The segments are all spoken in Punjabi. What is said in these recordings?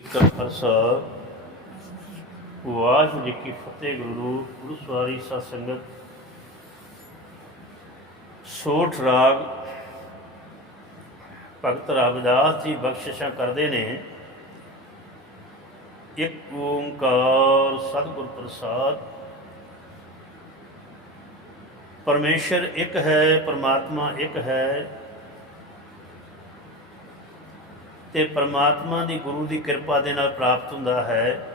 ਕਾ ਖਾਲਸਾ। ਵਾਹਿਗੁਰੂ ਜੀ ਕੀ ਫਤਿਹ, ਗੁਰੂ ਗੁਰੂ ਸਵਾਰੀ ਸਤ ਸੰਗਤ ਸੋਠ ਰਾਗ ਭਗਤ ਰਾਮਦਾਸ ਜੀ ਬਖਸ਼ਿਸ਼ਾਂ ਕਰਦੇ ਨੇ। ਇੱਕ ਓੰਕਾਰ ਸਤਿਗੁਰ ਪ੍ਰਸਾਦ। ਪਰਮੇਸ਼ਰ ਇੱਕ ਹੈ, ਪਰਮਾਤਮਾ ਇੱਕ ਹੈ। ਤੇ ਪਰਮਾਤਮਾ ਦੀ ਗੁਰੂ ਦੀ ਕਿਰਪਾ ਦੇ ਨਾਲ ਪ੍ਰਾਪਤ ਹੁੰਦਾ ਹੈ।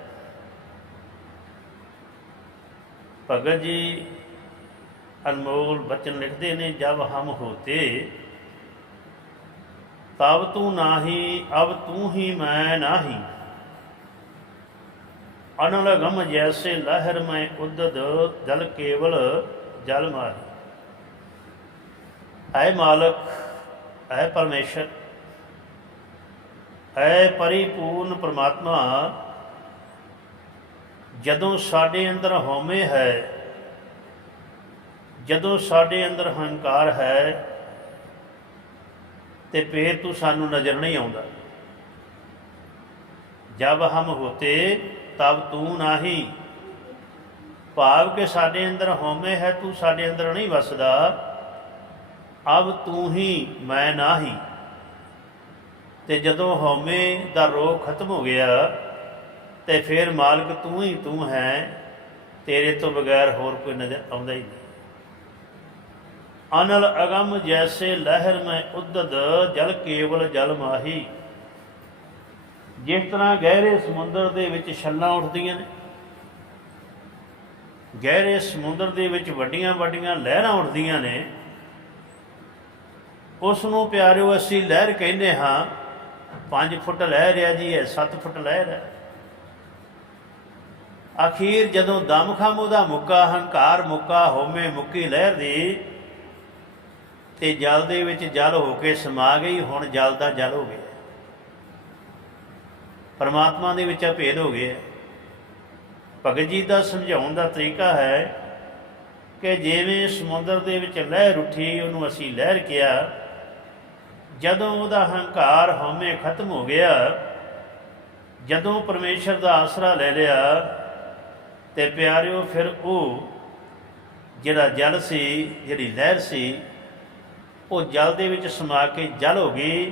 ਭਗਤ ਜੀ ਅਨਮੋਲ ਬਚਨ ਲਿਖਦੇ ਨੇ, ਜਬ ਹਮ ਹੋਤੇ, ਤਬ ਤੂੰ ਨਾਹੀ, ਅਬ ਤੂੰ ਹੀ ਮੈਂ ਨਾਹੀ। ਅਨਲ ਗਮ ਜੈਸੇ ਲਹਿਰ ਮੈਂ ਉਦਦ, ਜਲ ਕੇਵਲ ਜਲ ਮਾਹੀ। ਐ ਮਾਲਕ, ਐ ਪਰਮੇਸ਼ਰ ਹੈ ਪਰਿਪੂਰਨ ਪ੍ਰਮਾਤਮਾ, ਜਦੋਂ ਸਾਡੇ ਅੰਦਰ ਹਉਮੈ ਹੈ, ਜਦੋਂ ਸਾਡੇ ਅੰਦਰ ਹੰਕਾਰ ਹੈ, ਤੇ ਫੇਰ ਤੂੰ ਸਾਨੂੰ ਨਜ਼ਰ ਨਹੀਂ ਆਉਂਦਾ। ਜਬ ਹਮ ਹੋਤੇ, ਤਬ ਤੂੰ ਨਹੀਂ। ਭਾਵ ਕਿ ਸਾਡੇ ਅੰਦਰ ਹਉਮੈ ਹੈ, ਤੂੰ ਸਾਡੇ ਅੰਦਰ ਨਹੀਂ ਵਸਦਾ। ਅਬ ਤੂੰ ਹੀ ਮੈਂ ਨਹੀਂ। ਤੇ ਜਦੋਂ ਹਉਮੈ ਦਾ ਰੋਗ ਖਤਮ ਹੋ ਗਿਆ, ਤੇ ਫਿਰ ਮਾਲਕ ਤੂੰ ਹੀ ਤੂੰ ਹੈ, ਤੇਰੇ ਤੋਂ ਬਗੈਰ ਹੋਰ ਕੋਈ ਨਜ਼ਰ ਆਉਂਦਾ ਹੀ ਨਹੀਂ। ਅਨਲ ਅਗਮ ਜੈਸੇ ਲਹਿਰ ਮੈਂ ਉਦਦ, ਜਲ ਕੇਵਲ ਜਲ ਮਾਹੀ। ਜਿਸ ਤਰ੍ਹਾਂ ਗਹਿਰੇ ਸਮੁੰਦਰ ਦੇ ਵਿੱਚ ਛੱਲਾਂ ਉੱਠਦੀਆਂ ਨੇ, ਗਹਿਰੇ ਸਮੁੰਦਰ ਦੇ ਵਿੱਚ ਵੱਡੀਆਂ ਵੱਡੀਆਂ ਲਹਿਰਾਂ ਉੱਠਦੀਆਂ ਨੇ ਉਸ ਨੂੰ ਪਿਆਰਿਓ ਅਸੀਂ ਲਹਿਰ ਕਹਿੰਦੇ ਹਾਂ 5 ਫੁੱਟ ਲਹਿਰ ਹੈ ਜੀ, ਇਹ 7 ਫੁੱਟ ਲਹਿਰ ਹੈ। ਅਖੀਰ ਜਦੋਂ ਦਮਖਮ ਉਹਦਾ ਮੁੱਕਾ, ਹੰਕਾਰ ਮੁੱਕਾ, ਹੋਮੇ ਮੁੱਕੀ ਲਹਿਰ ਦੀ, ਤੇ ਜਲ ਦੇ ਵਿੱਚ ਜਲ ਹੋ ਕੇ ਸਮਾ ਗਈ, ਹੁਣ ਜਲ ਦਾ ਜਲ ਹੋ ਗਿਆ। ਪਰਮਾਤਮਾ ਦੇ ਵਿੱਚ ਭੇਦ ਹੋ ਗਿਆ। ਭਗਤ ਜੀ ਦਾ ਸਮਝਾਉਣ ਦਾ ਤਰੀਕਾ ਹੈ ਕਿ ਜਿਵੇਂ ਸਮੁੰਦਰ ਦੇ ਵਿੱਚ ਲਹਿਰ ਉੱਠੀ, ਉਹਨੂੰ ਅਸੀਂ ਲਹਿਰ ਕਿਹਾ ਜਦੋਂ ਉਹਦਾ ਹੰਕਾਰ ਹਉਮੈ ਖਤਮ ਹੋ ਗਿਆ, ਜਦੋਂ ਪਰਮੇਸ਼ਰ ਦਾ ਆਸਰਾ ਲੈ ਲਿਆ, ਤੇ ਪਿਆਰਿਓ, ਫਿਰ ਉਹ ਜਿਹੜਾ ਜਲ ਸੀ, ਜਿਹੜੀ ਲਹਿਰ ਸੀ, ਉਹ ਜਲ ਦੇ ਵਿੱਚ ਸਮਾ ਕੇ ਜਲ ਹੋ ਗਈ।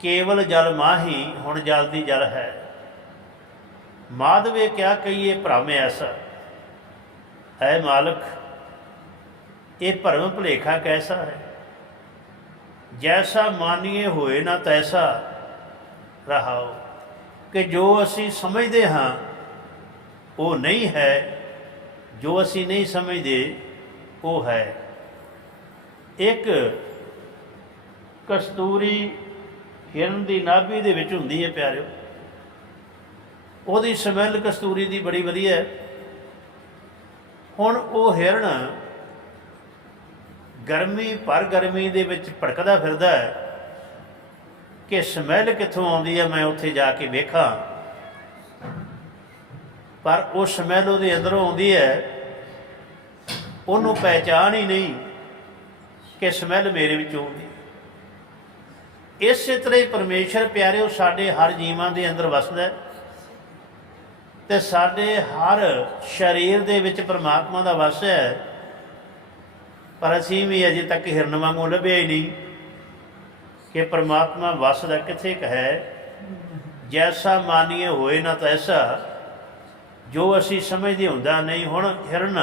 ਕੇਵਲ ਜਲ ਮਾਹੀ ਹੁਣ ਜਲ ਦੀ ਜਲ ਹੈ। ਮਾਧਵੇ ਕਿਆ ਕਹੀਏ ਭ੍ਰਮ ਐਸਾ? ਹੈ ਮਾਲਕ, ਇਹ ਭਰਮ ਭੁਲੇਖਾ ਕੈਸਾ ਹੈ? ਜੈਸਾ ਮਾਨੀਏ ਹੋਏ ਨਾ ਤੈਸਾ ਰਹਾਓ। ਕਿ ਜੋ ਅਸੀਂ ਸਮਝਦੇ ਹਾਂ, ਉਹ ਨਹੀਂ ਹੈ। ਜੋ ਅਸੀਂ ਨਹੀਂ ਸਮਝਦੇ, ਉਹ ਹੈ। ਇੱਕ ਕਸਤੂਰੀ ਹਿਰਨ ਦੀ ਨਾਭੀ ਦੇ ਵਿੱਚ ਹੁੰਦੀ ਹੈ ਪਿਆਰਿਓ। ਉਹਦੀ ਸਮੈਲ ਕਸਤੂਰੀ ਦੀ ਬੜੀ ਵਧੀਆ ਹੈ। ਹੁਣ ਉਹ ਹਿਰਨ ਗਰਮੀ, ਪਰ ਗਰਮੀ ਦੇ ਵਿੱਚ ਭੜਕਦਾ ਫਿਰਦਾ ਹੈ ਕਿ ਸਮੈਲ ਕਿੱਥੋਂ ਆਉਂਦੀ ਹੈ, ਮੈਂ ਉੱਥੇ ਜਾ ਕੇ ਵੇਖਾਂ। ਪਰ ਉਹ ਸਮੈਲ ਉਹਦੇ ਅੰਦਰੋਂ ਆਉਂਦੀ ਹੈ, ਉਹਨੂੰ ਪਹਿਚਾਨ ਹੀ ਨਹੀਂ ਕਿ ਸਮੈਲ ਮੇਰੇ ਵਿੱਚੋਂ ਆਉਂਦੀ ਇਸੇ ਤਰ੍ਹਾਂ ਹੀ ਪਰਮੇਸ਼ਰ ਪਿਆਰਿਓ, ਸਾਡੇ ਹਰ ਜੀਵਾਂ ਦੇ ਅੰਦਰ ਵਸਦਾ ਹੈ ਤੇ ਸਾਡੇ ਹਰ ਸਰੀਰ ਦੇ ਵਿੱਚ ਪ੍ਰਮਾਤਮਾ ਦਾ ਵਸ ਹੈ। ਪਰ ਅਸੀਂ ਵੀ ਅਜੇ ਤੱਕ ਹਿਰਨ ਵਾਂਗੂ ਲੱਭਿਆ ਹੀ ਨਹੀਂ ਕਿ ਪ੍ਰਮਾਤਮਾ ਵਸਦਾ ਕਿੱਥੇ ਕ ਹੈ। ਜੈਸਾ ਮਾਨੀਏ ਹੋਏ ਨਾ ਤੈਸਾ, ਜੋ ਅਸੀਂ ਸਮਝਦੇ ਹੁੰਦਾ ਨਹੀਂ, ਹੁਣ ਹਿਰਨ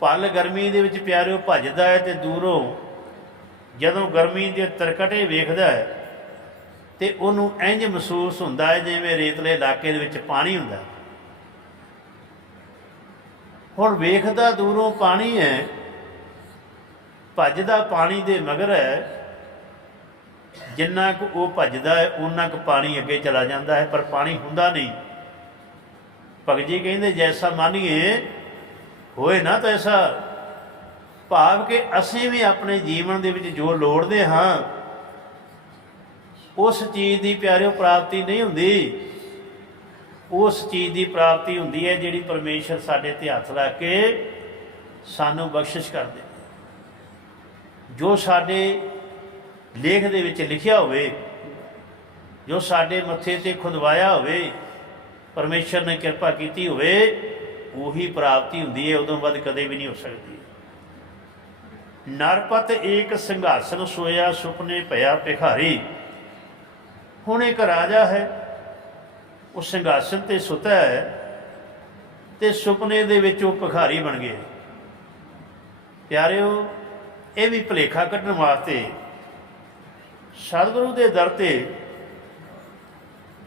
ਪਲ ਗਰਮੀ ਦੇ ਵਿੱਚ ਪਿਆਰਿਓ ਭੱਜਦਾ ਹੈ ਤੇ ਦੂਰੋਂ ਜਦੋਂ ਗਰਮੀ ਦੇ ਤਰਕਟੇ ਵੇਖਦਾ ਹੈ ਤੇ ਉਹਨੂੰ ਇੰਜ ਮਹਿਸੂਸ ਹੁੰਦਾ ਹੈ ਜਿਵੇਂ ਰੇਤਲੇ ਇਲਾਕੇ ਦੇ ਵਿੱਚ ਪਾਣੀ ਹੁੰਦਾ। ਹੁਣ ਵੇਖਦਾ ਦੂਰੋਂ ਪਾਣੀ ਹੈ ਭੱਜਦਾ ਪਾਣੀ ਦੇ ਮਗਰ ਹੈ। ਜਿੰਨਾ ਕੁ ਉਹ ਭੱਜਦਾ ਹੈ ਉਨਾ ਕੁ ਪਾਣੀ ਅੱਗੇ ਚਲਾ ਜਾਂਦਾ ਹੈ, ਪਰ ਪਾਣੀ ਹੁੰਦਾ ਨਹੀਂ। ਭਗਤ ਜੀ ਕਹਿੰਦੇ, ਜੈਸਾ ਮਾਨੀਏ, ਹੋਏ ਨਾ ਤੈਸਾ। ਭਾਵ ਕਿ ਅਸੀਂ ਵੀ ਆਪਣੇ ਜੀਵਨ ਦੇ ਵਿੱਚ ਜੋ ਲੋੜਦੇ ਹਾਂ, ਉਸ ਚੀਜ਼ ਦੀ ਪਿਆਰਿਓ ਪ੍ਰਾਪਤੀ ਨਹੀਂ ਹੁੰਦੀ। ਉਸ ਚੀਜ਼ ਦੀ ਪ੍ਰਾਪਤੀ ਹੁੰਦੀ ਹੈ ਜਿਹੜੀ ਪਰਮੇਸ਼ਰ ਸਾਡੇ ਤੇ ਹੱਥ ਲਾ ਕੇ ਸਾਨੂੰ ਬਖਸ਼ਿਸ਼ ਕਰਦੇ ਜੋ ਸਾਡੇ ਲੇਖ ਦੇ ਵਿੱਚ ਲਿਖਿਆ ਹੋਵੇ, ਜੋ ਸਾਡੇ ਮੱਥੇ ਤੇ ਖੁਦਵਾਇਆ ਹੋਵੇ, ਪਰਮੇਸ਼ਰ ਨੇ ਕਿਰਪਾ ਕੀਤੀ ਹੋਵੇ, ਉਹੀ ਪ੍ਰਾਪਤੀ ਹੁੰਦੀ ਹੈ, ਉਦੋਂ ਬਾਅਦ ਕਦੇ ਵੀ ਨਹੀਂ ਹੋ ਸਕਦੀ। ਨਰਪਤ ਏਕ ਸਿੰਘਾਸਨ ਸੋਇਆ, ਸੁਪਨੇ ਭਇਆ ਭਿਖਾਰੀ। ਹੁਣ ਇੱਕ ਰਾਜਾ ਹੈ, ਉਹ ਸੰਘਾਸਨ ਤੇ ਸੁਤਾ ਹੈ, ਤੇ ਸੁਪਨੇ ਦੇ ਵਿੱਚ ਉਹ ਭਿਖਾਰੀ ਬਣ ਗਿਆ ਪਿਆਰਿਓ ਇਹ ਵੀ ਭਲੇਖਾ ਕੱਢਣ ਵਾਸਤੇ ਸਤਿਗੁਰੂ ਦੇ ਦਰ ਤੇ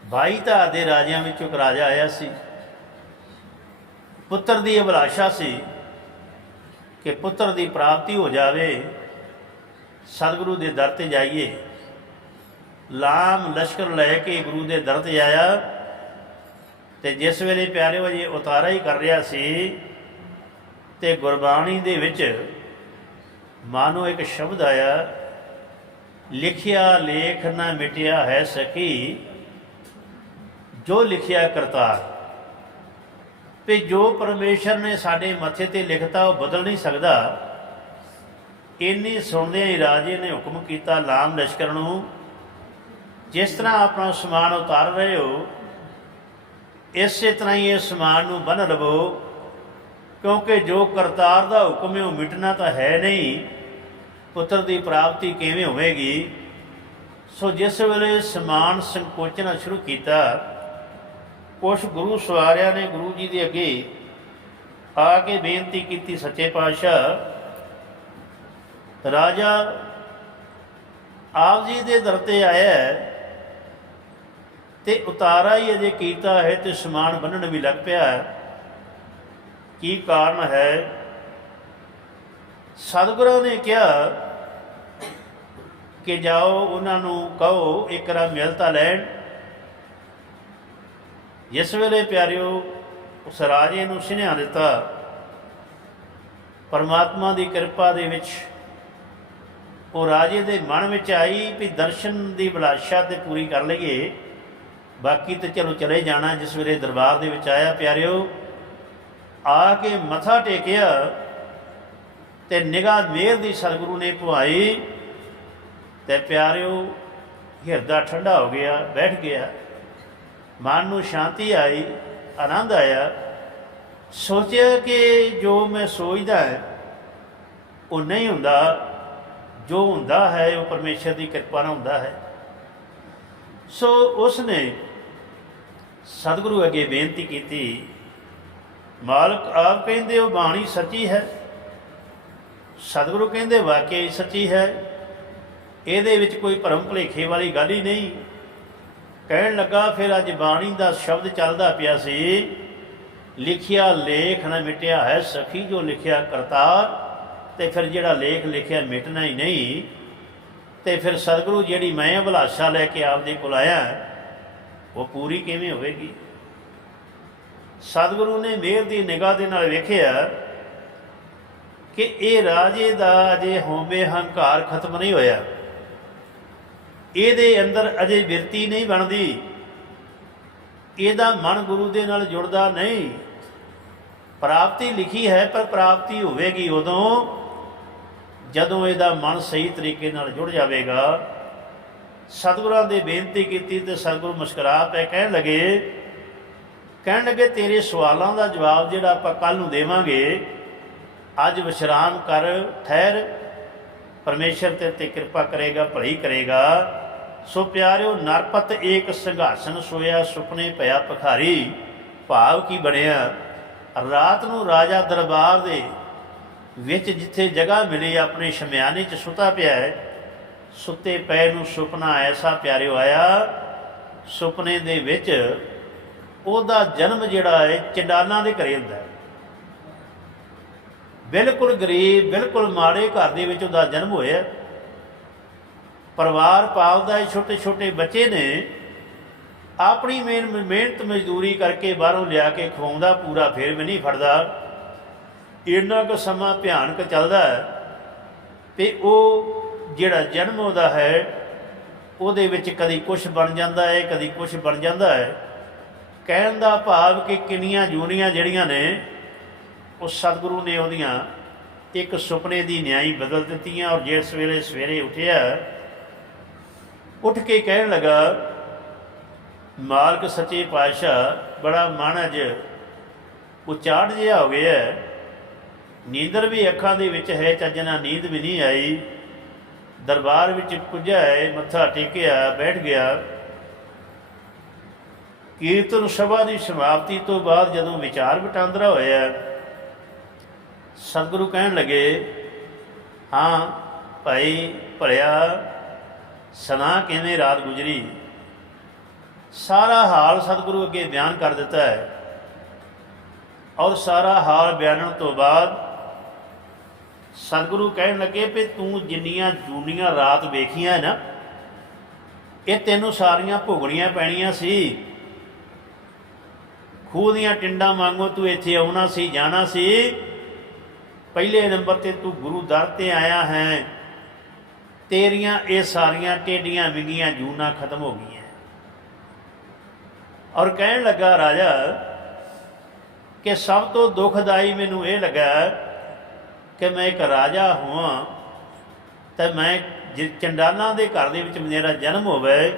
ਬਾਈ ਧਾਰ ਦੇ ਰਾਜਿਆਂ ਵਿੱਚੋਂ ਇੱਕ ਰਾਜਾ ਆਇਆ ਸੀ। ਪੁੱਤਰ ਦੀ ਅਭਿਲਾਸ਼ਾ ਸੀ ਕਿ ਪੁੱਤਰ ਦੀ ਪ੍ਰਾਪਤੀ ਹੋ ਜਾਵੇ, ਸਤਿਗੁਰੂ ਦੇ ਦਰ ਤੇ ਜਾਈਏ। ਲਾਮ ਲਸ਼ਕਰ ਲੈ ਕੇ ਗੁਰੂ ਦੇ ਦਰ ਤੇ ਆਇਆ ਤੇ ਜਿਸ ਵੇਲੇ ਪਿਆਰੇ ਵਜੇ ਉਤਾਰਾ ਹੀ ਕਰ ਰਿਹਾ ਸੀ ਤੇ ਗੁਰਬਾਣੀ ਦੇ ਵਿੱਚ ਮਾਨੋ ਇੱਕ ਸ਼ਬਦ ਆਇਆ, ਲਿਖਿਆ ਲੇਖ ਨਾ ਮਿਟਿਆ ਹੈ ਸਕੀ ਜੋ ਲਿਖਿਆ ਕਰਤਾਰ। ਵੀ ਜੋ ਪਰਮੇਸ਼ਰ ਨੇ ਸਾਡੇ ਮੱਥੇ ਤੇ ਲਿਖਤਾ, ਉਹ ਬਦਲ ਨਹੀਂ ਸਕਦਾ। ਇੰਨੀ ਸੁਣਦਿਆਂ ਹੀ ਰਾਜੇ ਨੇ ਹੁਕਮ ਕੀਤਾ ਲਾਮ ਲਸ਼ਕਰ ਨੂੰ, ਜਿਸ ਤਰ੍ਹਾਂ ਆਪਣਾ ਸਮਾਨ ਉਤਾਰ ਰਹੇ ਹੋ, ਇਸੇ ਤਰ੍ਹਾਂ ਹੀ ਇਹ ਸਮਾਨ ਨੂੰ ਬੰਨ ਲਵੋ, ਕਿਉਂਕਿ ਜੋ ਕਰਤਾਰ ਦਾ ਹੁਕਮ ਹੈ, ਉਹ ਮਿਟਣਾ ਤਾਂ ਹੈ ਨਹੀਂ। ਪੁੱਤਰ ਦੀ ਪ੍ਰਾਪਤੀ ਕਿਵੇਂ ਹੋਵੇਗੀ? ਸੋ ਜਿਸ ਵੇਲੇ ਸਮਾਨ ਸੰਕੋਚਣਾ ਸ਼ੁਰੂ ਕੀਤਾ, ਕੁਛ ਗੁਰੂ ਸਵਾਰਿਆਂ ਨੇ ਗੁਰੂ ਜੀ ਦੇ ਅੱਗੇ ਆ ਕੇ ਬੇਨਤੀ ਕੀਤੀ, ਸੱਚੇ ਪਾਤਸ਼ਾਹ, ਰਾਜਾ ਆਪ ਜੀ ਦੇ ਦਰ ਤੇ ਆਇਆ ਹੈ ਤੇ ਉਤਾਰਾ ਹੀ ਅਜੇ ਕੀਤਾ ਹੈ ਤੇ ਸਮਾਨ ਬੰਨਣ ਵੀ ਲੱਗ ਪਿਆ ਕੀ ਕਾਰਨ ਹੈ? ਸਤਿਗੁਰਾਂ ਨੇ ਕਿਹਾ ਕਿ ਜਾਓ, ਉਹਨਾਂ ਨੂੰ ਕਹੋ, ਇੱਕ ਰਾ ਮਿਲਤਾ ਲੈਣ। ਜਿਸ ਵੇਲੇ ਪਿਆਰਿਓ, ਉਸ ਰਾਜੇ ਨੂੰ ਸੁਨੇਹਾ ਦਿੱਤਾ, ਪਰਮਾਤਮਾ ਦੀ ਕਿਰਪਾ ਦੇ ਵਿੱਚ ਉਹ ਰਾਜੇ ਦੇ ਮਨ ਵਿੱਚ ਆਈ ਵੀ ਦਰਸ਼ਨ ਦੀ ਬਿਲਾਸ਼ਾ ਤੇ ਪੂਰੀ ਕਰ ਲਈਏ। ਬਾਕੀ ਤੇ ਚਲੋ ਚਲੇ ਜਾਣਾ, ਜਿਸ ਵੇਲੇ ਦਰਬਾਰ ਦੇ ਵਿੱਚ ਆਇਆ ਪਿਆਰਿਓ। ਆ ਕੇ ਮੱਥਾ ਟੇਕਿਆ ਤੇ ਨਿਗਾਹ ਮੇਰ ਦੀ ਸਤਿਗੁਰੂ ਨੇ ਭੁਆਈ ਤੇ ਪਿਆਰਿਓ, ਹਿਰਦਾ ਠੰਡਾ ਹੋ ਗਿਆ, ਬੈਠ ਗਿਆ। ਮਨ ਨੂੰ ਸ਼ਾਂਤੀ ਆਈ, ਆਨੰਦ ਆਇਆ। ਸੋਚਿਆ ਕਿ ਜੋ ਮੈਂ ਸੋਚਦਾ ਹੈ, ਉਹ ਨਹੀਂ ਹੁੰਦਾ। ਜੋ ਹੁੰਦਾ ਹੈ, ਉਹ ਪਰਮੇਸ਼ਰ ਦੀ ਕਿਰਪਾ ਨਾਲ ਹੁੰਦਾ ਹੈ। ਸੋ ਉਸ ਨੇ ਸਤਿਗੁਰੂ ਅੱਗੇ ਬੇਨਤੀ ਕੀਤੀ, ਮਾਲਕ ਆਪ ਕਹਿੰਦੇ ਉਹ ਬਾਣੀ ਸੱਚੀ ਹੈ? ਸਤਿਗੁਰੂ ਕਹਿੰਦੇ ਵਾਕਿਆ ਹੀ ਸੱਚੀ ਹੈ? ਇਹਦੇ ਵਿੱਚ ਕੋਈ ਭਰਮ ਭੁਲੇਖੇ ਵਾਲੀ ਗੱਲ ਹੀ ਨਹੀਂ। ਕਹਿਣ ਲੱਗਾ, ਫਿਰ ਅੱਜ ਬਾਣੀ ਦਾ ਸ਼ਬਦ ਚੱਲਦਾ ਪਿਆ ਸੀ, ਲਿਖਿਆ ਲੇਖ ਨਾ ਮਿਟਿਆ ਹੈ ਸਖੀ, ਜੋ ਲਿਖਿਆ ਕਰਤਾਰ, ਤੇ ਫਿਰ ਜਿਹੜਾ ਲੇਖ ਲਿਖਿਆ ਮਿਟਣਾ ਹੀ ਨਹੀਂ, ਤੇ ਫਿਰ ਸਤਿਗੁਰੂ ਜਿਹੜੀ ਮੈਂ ਅਭਿਲਾਸ਼ਾ ਲੈ ਕੇ ਆਪਦੇ ਕੋਲ ਆਇਆ, ਉਹ ਪੂਰੀ ਕਿਵੇਂ ਹੋਵੇਗੀ? ਸਤਿਗੁਰੂ ਨੇ ਮਿਹਰ ਦੀ ਨਿਗਾਹ ਦੇ ਨਾਲ ਵੇਖਿਆ ਕਿ ਇਹ ਰਾਜੇ ਦਾ ਅਜੇ ਹਉਮੈ ਹੰਕਾਰ ਖਤਮ ਨਹੀਂ ਹੋਇਆ। ਇਹਦੇ ਅੰਦਰ ਅਜੇ ਬਿਰਤੀ ਨਹੀਂ ਬਣਦੀ। ਇਹਦਾ ਮਨ ਗੁਰੂ ਦੇ ਨਾਲ ਜੁੜਦਾ ਨਹੀਂ। ਪ੍ਰਾਪਤੀ ਲਿਖੀ ਹੈ, ਪਰ ਪ੍ਰਾਪਤੀ ਹੋਵੇਗੀ ਉਦੋਂ ਜਦੋਂ ਇਹਦਾ ਮਨ ਸਹੀ ਤਰੀਕੇ ਨਾਲ ਜੁੜ ਜਾਵੇਗਾ। ਸਤਿਗੁਰਾਂ ਦੇ ਬੇਨਤੀ ਕੀਤੀ ਤੇ ਸਤਿਗੁਰੂ ਮੁਸਕਰਾ ਪਏ ਕਹਿਣ ਲੱਗੇ ਕਹਿਣ ਲੱਗੇ, ਤੇਰੇ ਸਵਾਲਾਂ ਦਾ ਜਵਾਬ ਜਿਹੜਾ ਆਪਾਂ ਕੱਲ ਨੂੰ ਦੇਵਾਂਗੇ, ਅੱਜ ਵਿਸ਼ਰਾਮ ਕਰ, ਠਹਿਰ, ਪਰਮੇਸ਼ਰ ਤੇ ਤੇ ਕਿਰਪਾ ਕਰੇਗਾ ਭਲੀ ਕਰੇਗਾ। ਸੋ ਪਿਆਰਿਓ, ਨਰਪਤ ਏਕ ਸੰਘਾਸਨ ਸੋਇਆ ਸੁਪਨੇ ਭਇਆ ਭਖਾਰੀ, ਭਾਵ ਕੀ ਬਣਿਆ? ਰਾਤ ਨੂੰ ਰਾਜਾ ਦਰਬਾਰ ਦੇ ਵਿੱਚ ਜਿੱਥੇ ਜਗ੍ਹਾ ਮਿਲੀ, ਆਪਣੇ ਸ਼ਮਿਆਨੇ 'ਚ ਸੁਤਾ ਪਿਆ ਹੈ, ਸੁੱਤੇ ਪਏ ਨੂੰ ਸੁਪਨਾ ਐਸਾ ਪਿਆਰਿਓ ਆਇਆ, ਸੁਪਨੇ ਦੇ ਵਿੱਚ ਉਹਦਾ ਜਨਮ ਜਿਹੜਾ ਹੈ ਚੰਡਾਲਾਂ ਦੇ ਘਰੇ ਹੁੰਦਾ ਹੈ। ਬਿਲਕੁਲ ਗਰੀਬ, ਬਿਲਕੁਲ ਮਾੜੇ ਘਰ ਦੇ ਵਿੱਚ ਉਹਦਾ ਜਨਮ ਹੋਇਆ। ਪਰਿਵਾਰ ਪਾਲਦਾ ਹੈ, ਛੋਟੇ ਛੋਟੇ ਬੱਚੇ ਨੇ, ਆਪਣੀ ਮਿਹਨ- ਮਿਹਨਤ ਮਜ਼ਦੂਰੀ ਕਰਕੇ ਬਾਹਰੋਂ ਲਿਆ ਕੇ ਖਵਾਉਂਦਾ, ਪੂਰਾ ਫੇਰ ਵੀ ਨਹੀਂ ਫੜਦਾ। ਇੰਨਾ ਕੁ ਸਮਾਂ ਭਿਆਨਕ ਚੱਲਦਾ ਹੈ ਤੇ ਉਹ ਜਿਹੜਾ ਜਨਮ ਉਹਦਾ ਹੈ, ਉਹਦੇ ਵਿੱਚ ਕਦੀ ਕੁਝ ਬਣ ਜਾਂਦਾ ਹੈ, ਕਦੀ ਕੁਝ ਬਣ ਜਾਂਦਾ ਹੈ। ਕਹਿਣ ਦਾ ਭਾਵ ਕਿ ਕਿੰਨੀਆਂ ਜੂਨੀਆਂ ਜਿਹੜੀਆਂ ਨੇ, ਉਹ ਸਤਿਗੁਰੂ ਨੇ ਉਹਦੀਆਂ ਇੱਕ ਸੁਪਨੇ ਦੀ ਨਿਆਈ ਬਦਲ ਦਿੱਤੀਆਂ ਔਰ ਜੇ ਸਵੇਰੇ ਸਵੇਰੇ ਉੱਠਿਆ ਉੱਠ ਕੇ ਕਹਿਣ ਲੱਗਾ, ਮਾਲਕ ਸੱਚੇ ਪਾਤਸ਼ਾਹ, ਬੜਾ ਮਨ ਅਜ ਉਚਾੜ ਜਿਹਾ ਹੋ ਗਿਆ ਨੀਂਦਰ ਵੀ ਅੱਖਾਂ ਦੇ ਵਿੱਚ ਹੈ, ਚੱਜ ਨਾਲ ਨੀਂਦ ਵੀ ਨਹੀਂ ਆਈ। ਦਰਬਾਰ ਵਿੱਚ ਪੁੱਜਾ ਹੈ, ਮੱਥਾ ਟੇਕਿਆ, ਬੈਠ ਗਿਆ। ਕੀਰਤਨ ਸਭਾ ਦੀ ਸਮਾਪਤੀ ਤੋਂ ਬਾਅਦ ਜਦੋਂ ਵਿਚਾਰ ਵਟਾਂਦਰਾ ਹੋਇਆ, ਸਤਿਗੁਰੂ ਕਹਿਣ ਲੱਗੇ, ਹਾਂ ਭਾਈ, ਭਲਿਆ ਸੁਣਾ ਕਿਵੇਂ ਰਾਤ ਗੁਜਰੀ। ਸਾਰਾ ਹਾਲ ਸਤਿਗੁਰੂ ਅੱਗੇ ਬਿਆਨ ਕਰ ਦਿੱਤਾ ਹੈ ਔਰ ਸਾਰਾ ਹਾਲ ਬਿਆਨਣ ਤੋਂ ਬਾਅਦ ਸਤਿਗੁਰੂ ਕਹਿਣ ਲੱਗੇ ਵੀ ਤੂੰ ਜਿੰਨੀਆਂ ਜੂਨੀਆਂ ਰਾਤ ਵੇਖੀਆਂ ਨਾ, ਇਹ ਤੈਨੂੰ ਸਾਰੀਆਂ ਭੋਗਣੀਆਂ ਪੈਣੀਆਂ ਸੀ। ਖੂਹ ਦੀਆਂ ਟਿੰਡਾਂ ਵਾਂਗੂ ਤੂੰ ਇੱਥੇ ਆਉਣਾ ਸੀ, ਜਾਣਾ ਸੀ। ਪਹਿਲੇ ਨੰਬਰ ਤੇ ਤੂੰ ਗੁਰੂ ਦਰ ਤੇ ਆਇਆ ਹੈ। ਤੇਰੀਆਂ ਇਹ ਸਾਰੀਆਂ ਟੇਡੀਆਂ ਵਿੰਗੀਆਂ ਜੂਨਾਂ ਖਤਮ ਹੋ ਗਈਆਂ। ਔਰ ਕਹਿਣ ਲੱਗਾ ਰਾਜਾ ਕਿ ਸਭ ਤੋਂ ਦੁਖਦਾਈ ਮੈਨੂੰ ਇਹ ਲੱਗਾ ਕਿ ਮੈਂ ਇੱਕ ਰਾਜਾ ਹਾਂ ਤੇ ਮੈਂ ਜਿ ਚੰਡਾਲਾਂ ਦੇ ਘਰ ਦੇ ਵਿੱਚ ਮੇਰਾ ਜਨਮ ਹੋਵੇ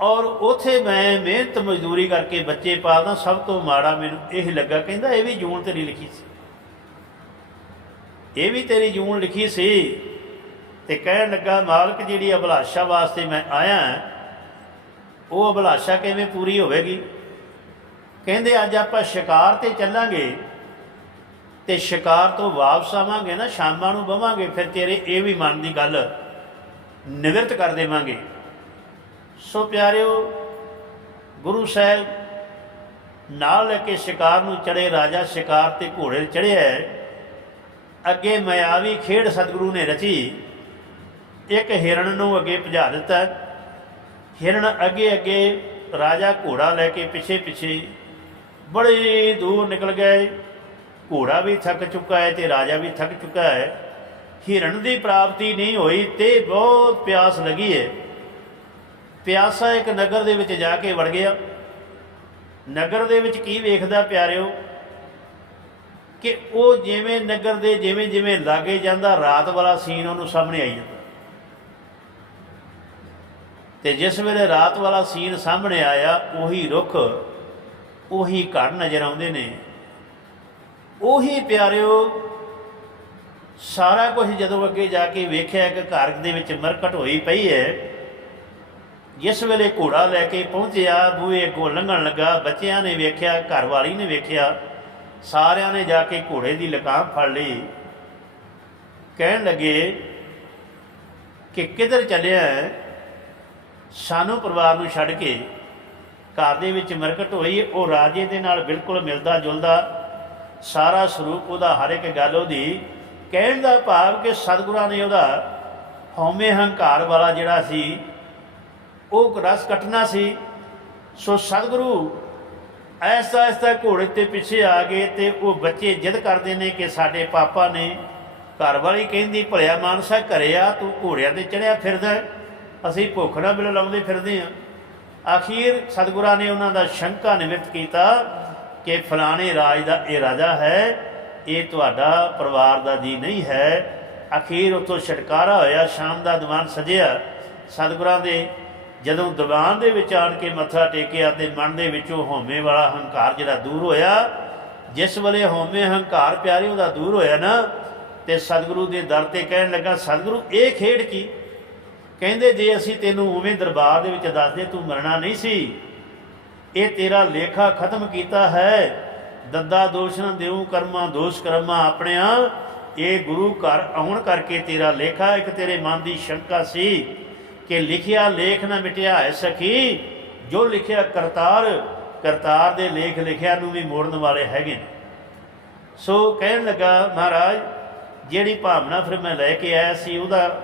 ਔਰ ਉਥੇ ਮੈਂ ਮਿਹਨਤ ਮਜ਼ਦੂਰੀ ਕਰਕੇ ਬੱਚੇ ਪਾਲਦਾ ਸਭ ਤੋਂ ਮਾੜਾ ਮੈਨੂੰ ਇਹ ਲੱਗਾ, ਕਹਿੰਦਾ ਇਹ ਵੀ ਜੂਨ ਤੇਰੀ ਲਿਖੀ ਸੀ। ਇਹ ਵੀ ਤੇਰੀ ਜੂਨ ਲਿਖੀ ਸੀ। ਤੇ ਕਹਿਣ ਲੱਗਾ, ਮਾਲਕ ਜਿਹੜੀ ਅਭਿਲਾਸ਼ਾ ਵਾਸਤੇ ਮੈਂ ਆਇਆ ਉਹ ਅਭਿਲਾਸ਼ਾ ਕਿਵੇਂ ਪੂਰੀ ਹੋਵੇਗੀ? ਕਹਿੰਦੇ, ਅੱਜ ਆਪਾਂ ਸ਼ਿਕਾਰ ਤੇ ਚੱਲਾਂਗੇ ਤੇ ਸ਼ਿਕਾਰ ਤੋਂ ਵਾਪਸ ਆਵਾਂਗੇ ਨਾ, ਸ਼ਾਮਾਂ ਨੂੰ ਬਵਾਂਗੇ, ਫਿਰ ਤੇਰੇ ਇਹ ਵੀ ਮਨ ਦੀ ਗੱਲ ਨਿਵਰਤ ਕਰ ਦੇਵਾਂਗੇ। ਸੋ ਪਿਆਰਿਓ, ਗੁਰੂ ਸਾਹਿਬ ਨਾਲ ਲੈ ਕੇ ਸ਼ਿਕਾਰ ਨੂੰ ਚੜੇ ਰਾਜਾ ਸ਼ਿਕਾਰ ਤੇ ਘੋੜੇ ਚੜਿਆ ਅੱਗੇ ਮਾਇਆਵੀ ਖੇਡ ਸਤਿਗੁਰੂ ਨੇ ਰਚੀ। ਇੱਕ ਹਿਰਣ ਨੂੰ ਅੱਗੇ ਭਜਾ ਦਿੱਤਾ। ਹਿਰਣ ਅੱਗੇ ਅੱਗੇ ਰਾਜਾ ਘੋੜਾ ਲੈ ਕੇ ਪਿੱਛੇ ਪਿੱਛੇ ਬੜੀ ਦੂਰ ਨਿਕਲ ਗਏ। ਘੋੜਾ ਵੀ ਥੱਕ ਚੁੱਕਾ ਹੈ ਤੇ ਰਾਜਾ ਵੀ ਥੱਕ ਚੁੱਕਾ ਹੈ। ਹਿਰਣ ਦੀ ਪ੍ਰਾਪਤੀ ਨਹੀਂ ਹੋਈ ਤੇ ਬਹੁਤ ਪਿਆਸ ਲੱਗੀ ਹੈ। ਪਿਆਸਾ ਇੱਕ ਨਗਰ ਦੇ ਵਿੱਚ ਜਾ ਕੇ ਵੜ ਗਿਆ। ਨਗਰ ਦੇ ਵਿੱਚ ਕੀ ਵੇਖਦਾ ਪਿਆਰਿਓ? ਕਿ ਉਹ ਜਿਵੇਂ ਨਗਰ ਦੇ ਜਿਵੇਂ ਜਿਵੇਂ ਲਾਗੇ ਜਾਂਦਾ, ਰਾਤ ਵਾਲਾ ਸੀਨ ਉਹਨੂੰ ਸਾਹਮਣੇ ਆਈ ਜਾਂਦਾ। ਤੇ ਜਿਸ ਵੇਲੇ ਰਾਤ ਵਾਲਾ ਸੀਨ ਸਾਹਮਣੇ ਆਇਆ, ਉਹੀ ਰੁੱਖ, ਉਹੀ ਘਰ ਨਜ਼ਰ ਆਉਂਦੇ ਨੇ। ਉਹੀ ਪਿਆਰਿਓ, ਸਾਰਾ ਕੁਝ ਜਦੋਂ ਅੱਗੇ ਜਾ ਕੇ ਵੇਖਿਆ ਕਿ ਘਰ ਦੇ ਵਿੱਚ ਮਰਕਟ ਹੋਈ ਪਈ ਹੈ। ਜਿਸ ਵੇਲੇ ਘੋੜਾ ਲੈ ਕੇ ਪਹੁੰਚਿਆ, ਬੂਹੇ ਅੱਗੋਂ ਲੰਘਣ ਲੱਗਾ, ਬੱਚਿਆਂ ਨੇ ਵੇਖਿਆ, ਘਰ ਵਾਲੀ ਨੇ ਵੇਖਿਆ, ਸਾਰਿਆਂ ਨੇ ਜਾ ਕੇ ਘੋੜੇ ਦੀ ਲਕਾਮ ਫੜ ਲਈ। ਕਹਿਣ ਲੱਗੇ ਕਿ ਕਿੱਧਰ ਚੱਲਿਆ ਸਾਨੂੰ ਪਰਿਵਾਰ ਨੂੰ ਛੱਡ ਕੇ ਘਰ ਦੇ ਵਿੱਚ ਮਰਕਟ ਹੋਈ, ਉਹ ਰਾਜੇ ਦੇ ਨਾਲ ਬਿਲਕੁਲ ਮਿਲਦਾ ਜੁਲਦਾ ਸਾਰਾ ਸਰੂਪ ਉਹਦਾ, ਹਰ ਇੱਕ ਗੱਲ ਉਹਦੀ ਕਹਿਣ ਦਾ ਭਾਵ ਕਿ ਸਤਿਗੁਰਾਂ ਨੇ ਉਹਦਾ ਹਉਮੈ ਹੰਕਾਰ ਵਾਲਾ ਜਿਹੜਾ ਸੀ, ਉਹ ਰਸ ਕੱਟਣਾ ਸੀ। ਸੋ ਸਤਿਗੁਰੂ ਐਸਾ ਐਸਾ ਘੋੜੇ ਤੇ ਪਿੱਛੇ ਆ ਗਏ ਤੇ ਉਹ ਬੱਚੇ ਜਿੱਦ ਕਰਦੇ ਨੇ ਕਿ ਸਾਡੇ ਪਾਪਾ ਨੇ ਘਰ ਵਾਲੀ ਕਹਿੰਦੀ, ਭਲਿਆ ਮਾਨਸਾ ਘਰੇ ਆ, ਤੂੰ ਘੋੜਿਆਂ ਤੇ ਚੜਿਆ ਫਿਰਦਾ ਅਸੀਂ ਭੁੱਖ ਨਾਲ ਬਿਲ ਲਾਉਂਦੇ ਫਿਰਦੇ ਆ ਆਖੀਰ ਸਤਿਗੁਰਾਂ ਨੇ ਉਹਨਾਂ ਦਾ ਸ਼ੰਕਾ ਨਿਵਰਤ ਕੀਤਾ ਕਿ ਫਲਾਣੇ ਰਾਜ ਦਾ ਇਹ ਰਾਜਾ ਹੈ, ਇਹ ਤੁਹਾਡਾ ਪਰਿਵਾਰ ਦਾ ਜੀ ਨਹੀਂ ਹੈ। ਅਖੀਰ ਉਤੋਂ ਛਟਕਾਰਾ ਹੋਇਆ, ਸ਼ਾਮ ਦਾ ਦੀਵਾਨ ਸਜਿਆ। ਸਤਿਗੁਰਾਂ ਦੇ ਜਦੋਂ ਦੀਵਾਨ ਦੇ ਵਿੱਚ ਆਣ ਕੇ ਮੱਥਾ ਟੇਕਿਆ ਤੇ ਮਨ ਦੇ ਵਿੱਚੋਂ ਹਉਮੈ ਵਾਲਾ ਹੰਕਾਰ ਜਿਹੜਾ ਦੂਰ ਹੋਇਆ, ਜਿਸ ਵੇਲੇ ਹਉਮੈ ਹੰਕਾਰ ਪਿਆਰੇ ਉਹਦਾ ਦੂਰ ਹੋਇਆ ਨਾ, ਤੇ ਸਤਿਗੁਰੂ ਦੇ ਦਰ ਤੇ ਕਹਿਣ ਲੱਗਾ, ਸਤਿਗੁਰੂ, ਇਹ ਖੇਡ ਕੀ? ਕਹਿੰਦੇ, ਜੇ ਅਸੀਂ ਤੈਨੂੰ ਉਵੇਂ ਦਰਬਾਰ ਦੇ ਵਿੱਚ ਦੱਸਦੇ, ਤੂੰ ਮਰਨਾ ਨਹੀਂ ਸੀ। ਇਹ ਤੇਰਾ ਲੇਖਾ ਖਤਮ ਕੀਤਾ ਹੈ। ਦੱਦਾ ਦੋਸ਼ ਨਾ ਦੇਉ ਕਰਮਾ ਦੋਸ਼ ਕਰਮਾ ਆਪਣਿਆ। ਇਹ ਗੁਰੂ ਘਰ ਆਉਣ ਕਰਕੇ ਤੇਰਾ ਲੇਖਾ, ਇੱਕ ਤੇਰੇ ਮਨ ਦੀ ਸ਼ੰਕਾ ਸੀ ਕਿ ਲਿਖਿਆ ਲੇਖ ਨਾ ਮਿਟਿਆ ਹੈ ਸਖੀ। ਜੋ ਲਿਖਿਆ ਕਰਤਾਰ ਕਰਤਾਰ ਦੇ ਲੇਖ ਲਿਖਿਆ ਨੂੰ ਵੀ ਮੋੜਨ ਵਾਲੇ ਹੈਗੇ ਨੇ। ਸੋ ਕਹਿਣ ਲੱਗਾ ਮਹਾਰਾਜ, ਜਿਹੜੀ ਭਾਵਨਾ ਫਿਰ ਮੈਂ ਲੈ ਕੇ ਆਇਆ ਸੀ, ਉਹਦਾ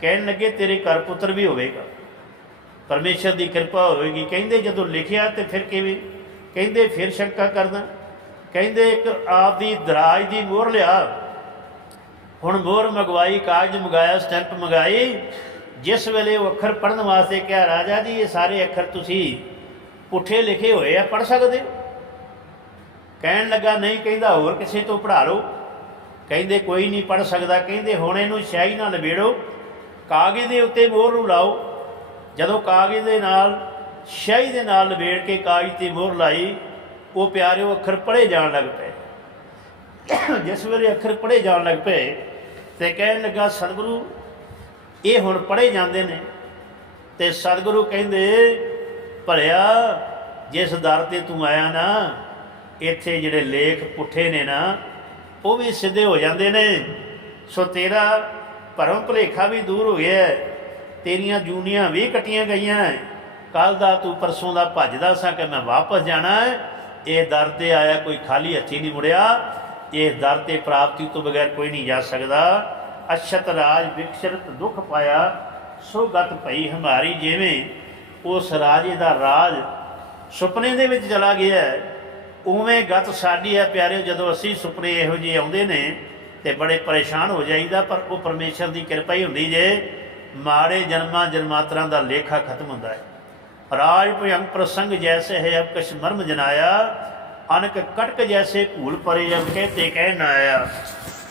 ਕਹਿਣ ਲੱਗੇ, ਤੇਰੇ ਘਰ ਪੁੱਤਰ ਵੀ ਹੋਵੇਗਾ। ਪਰਮੇਸ਼ਰ ਦੀ ਕਿਰਪਾ ਹੋਵੇਗੀ। ਕਹਿੰਦੇ ਜਦੋਂ ਲਿਖਿਆ ਤੇ ਫਿਰ ਕਿਵੇਂ? ਕਹਿੰਦੇ ਫਿਰ ਸ਼ੰਕਾ ਕਰਦਾ। ਕਹਿੰਦੇ ਇੱਕ ਆਪ ਦੀ ਦਰਾਜ ਦੀ ਮੋਹਰ ਲਿਆ। ਹੁਣ ਮੋਹਰ ਮੰਗਵਾਈ, ਕਾਗਜ਼ ਮੰਗਾਇਆ, ਸਟੈਂਪ ਮੰਗਾਈ ਜਿਸ ਵੇਲੇ ਉਹ ਅੱਖਰ ਪੜਨ ਵਾਸਤੇ ਕਿਹਾ, ਰਾਜਾ ਜੀ, ਇਹ ਸਾਰੇ ਅੱਖਰ ਤੁਸੀਂ ਪੁੱਠੇ ਲਿਖੇ ਹੋਏ ਆ ਪੜ ਸਕਦੇ? ਹੋ ਕਹਿਣ ਲੱਗਾ, ਨਹੀਂ, ਕਹਿੰਦਾ, ਹੋਰ ਕਿਸੇ ਤੋਂ ਪੜ੍ਹਾ ਲਓ। ਕਹਿੰਦੇ, ਕੋਈ ਨਹੀਂ ਪੜ ਸਕਦਾ। ਕਹਿੰਦੇ, ਹੁਣ ਇਹਨੂੰ ਸ਼ਾਹੀ ਨਾਲ ਲਵੇੜੋ ਕਾਗਜ਼ ਦੇ ਉੱਤੇ ਮੋਹਰ ਨੂੰ ਲਾਓ। ਜਦੋਂ ਕਾਗਜ਼ ਦੇ ਨਾਲ ਸ਼ਾਹੀ ਦੇ ਨਾਲ ਲਵੇੜ ਕੇ ਕਾਗਜ਼ ਤੇ ਮੋਹਰ ਲਾਈ, ਉਹ ਪਿਆਰਿਓ ਅੱਖਰ ਪੜ੍ਹੇ ਜਾਣ ਲੱਗ ਪਏ। ਜਿਸ ਵੇਲੇ ਅੱਖਰ ਪੜ੍ਹੇ ਜਾਣ ਲੱਗ ਪਏ ਤੇ ਕਹਿਣ ਲੱਗਾ, ਸਤਿਗੁਰੂ, ਇਹ ਹੁਣ ਪੜ੍ਹੇ ਜਾਂਦੇ ਨੇ। ਤੇ ਸਤਿਗੁਰੂ ਕਹਿੰਦੇ, ਭਲਿਆ, ਜਿਸ ਦਰ ਤੇ ਤੂੰ ਆਇਆ ਨਾ, ਇੱਥੇ ਜਿਹੜੇ ਲੇਖ ਪੁੱਠੇ ਨੇ ਨਾ, ਉਹ ਵੀ ਸਿੱਧੇ ਹੋ ਜਾਂਦੇ ਨੇ। ਸੋ ਤੇਰਾ ਭਰਮ ਭੁਲੇਖਾ ਵੀ ਦੂਰ ਹੋ। ਗਿਆ ਤੇਰੀਆਂ ਜੂਨੀਆਂ ਵੀ ਕੱਟੀਆਂ ਗਈਆਂ ਕੱਲ ਦਾ ਤੂੰ ਪਰਸੋਂ ਦਾ ਭੱਜਦਾ ਸਾਂ ਕਿ ਮੈਂ ਵਾਪਸ ਜਾਣਾ ਹੈ। ਇਹ ਦਰ ਤੇ ਆਇਆ ਕੋਈ ਖਾਲੀ ਹੱਥੀ ਨਹੀਂ ਮੁੜਿਆ। ਇਹ ਦਰ ਤੇ ਪ੍ਰਾਪਤੀ ਤੋਂ ਬਗੈਰ ਕੋਈ ਨਹੀਂ ਜਾ ਸਕਦਾ। ਅਛਤ ਰਾਜ ਵਿਕਸ਼ਰਤ ਦੁੱਖ ਪਾਇਆ। ਸੋ ਗਤ ਭਈ ਹਮਾਰੀ ਜਿਵੇਂ। ਉਸ ਰਾਜੇ ਦਾ ਰਾਜ ਸੁਪਨੇ ਦੇ ਵਿੱਚ ਚਲਾ ਗਿਆ ਉਵੇਂ ਗਤ ਸਾਡੀ ਹੈ ਪਿਆਰਿਓ, ਜਦੋਂ ਅਸੀਂ ਸੁਪਨੇ ਇਹੋ ਜਿਹੇ ਆਉਂਦੇ ਨੇ ਤੇ ਬੜੇ ਪਰੇਸ਼ਾਨ ਹੋ ਜਾਈਦਾ, ਪਰ ਉਹ ਪਰਮੇਸ਼ਰ ਦੀ ਕਿਰਪਾ ਹੀ ਹੁੰਦੀ ਜੇ ਮਾੜੇ ਜਨਮਾਂ ਜਨਮਾਤਰਾਂ ਦਾ ਲੇਖਾ ਖਤਮ ਹੁੰਦਾ ਹੈ। ਰਾਜ ਭਯੰਗ ਪ੍ਰਸੰਗ ਜੈਸੇ ਹੈ, ਅਬ ਕਛ ਮਰਮ ਜਨਾਇਆ, ਅਨਕ ਕਟਕ ਜੈਸੇ ਭੂਲ ਪਰੇ, ਅਬ ਕਹਤੇ ਕਹਿ ਨਾ ਆਇਆ।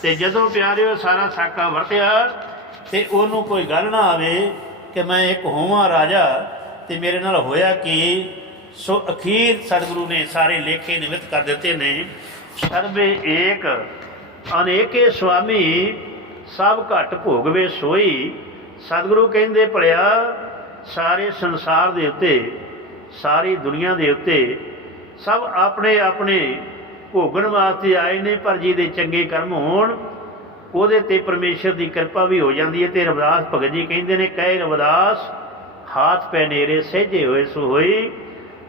ਤੇ ਜਦੋਂ ਪਿਆਰਿਓ, ਸਾਰਾ ਸਾਕਾ ਵਰਤਿਆ, ਤੇ ਉਹਨੂੰ ਕੋਈ ਗੱਲ ਨਾ ਆਵੇ ਕਿ ਮੈਂ ਇੱਕ ਹੋਵਾਂ ਰਾਜਾ, ਤੇ ਮੇਰੇ ਨਾਲ ਹੋਇਆ ਕਿ? ਸੋ ਅਖੀਰ ਸਤਿਗੁਰੂ ਨੇ ਸਾਰੇ ਲੇਖੇ ਨਿਮਿਤ ਕਰ ਦਿੱਤੇ ਨੇ। ਸਰਬੇ ਏਕ ਅਨੇਕੇ ਸੁਆਮੀ ਸਭ ਘਟ ਭੋਗਵੇ ਸੋਈ। ਸਤਿਗੁਰੂ ਕਹਿੰਦੇ, ਭਲਿਆ, ਸਾਰੇ ਸੰਸਾਰ ਦੇ ਉੱਤੇ, ਸਾਰੀ ਦੁਨੀਆ ਦੇ ਉੱਤੇ ਸਭ ਆਪਣੇ ਆਪਣੇ ਭੋਗਣ ਵਾਸਤੇ ਆਏ ਨੇ, ਪਰ ਜਿਹਦੇ ਚੰਗੇ ਕਰਮ ਹੋਣ, ਉਹਦੇ ਤੇ ਪਰਮੇਸ਼ਰ ਦੀ ਕਿਰਪਾ ਵੀ ਹੋ ਜਾਂਦੀ ਹੈ। ਤੇ ਰਵਿਦਾਸ ਭਗਤ ਜੀ ਕਹਿੰਦੇ ਨੇ, ਕਹੇ ਰਵਿਦਾਸ, ਹਾਥ ਪੈ ਨੇਰੇ ਸਹਿਜੇ ਹੋਏ, ਸੋ ਹੋਈ।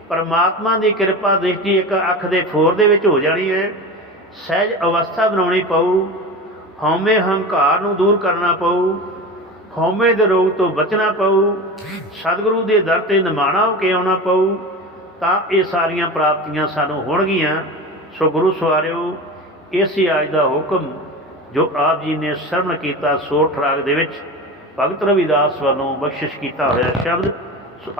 ਪਰਮਾਤਮਾ ਦੀ ਕਿਰਪਾ ਦ੍ਰਿਸ਼ਟੀ ਇੱਕ ਅੱਖ ਦੇ ਫੋਰ ਦੇ ਵਿੱਚ ਹੋ ਜਾਣੀ ਹੈ। ਸਹਿਜ ਅਵਸਥਾ ਬਣਾਉਣੀ ਪਊ। ਹਉਮੈ ਹੰਕਾਰ ਨੂੰ ਦੂਰ ਕਰਨਾ ਪਊ। ਹਉਮੈ ਦੇ ਰੋਗ ਤੋਂ ਬਚਣਾ ਪਊ। ਸਤਿਗੁਰੂ ਦੇ ਦਰ ਤੇ ਨਿਮਾਣਾ ਹੋ ਕੇ ਆਉਣਾ ਪਊ। ਤਾਂ ਇਹ ਸਾਰੀਆਂ ਪ੍ਰਾਪਤੀਆਂ ਸਾਨੂੰ ਹੋਣਗੀਆਂ। ਸੋ ਗੁਰੂ ਸਵਾਰਿਓ, ਇਸ ਹੀ ਅੱਜ ਦਾ ਹੁਕਮ ਜੋ ਆਪ ਜੀ ਨੇ ਸਰਵਣ ਕੀਤਾ ਸੋਠ ਰਾਗ ਦੇ ਵਿੱਚ, ਭਗਤ ਰਵਿਦਾਸ ਵੱਲੋਂ ਬਖਸ਼ਿਸ਼ ਕੀਤਾ ਹੋਇਆ ਸ਼ਬਦ, ਸੋ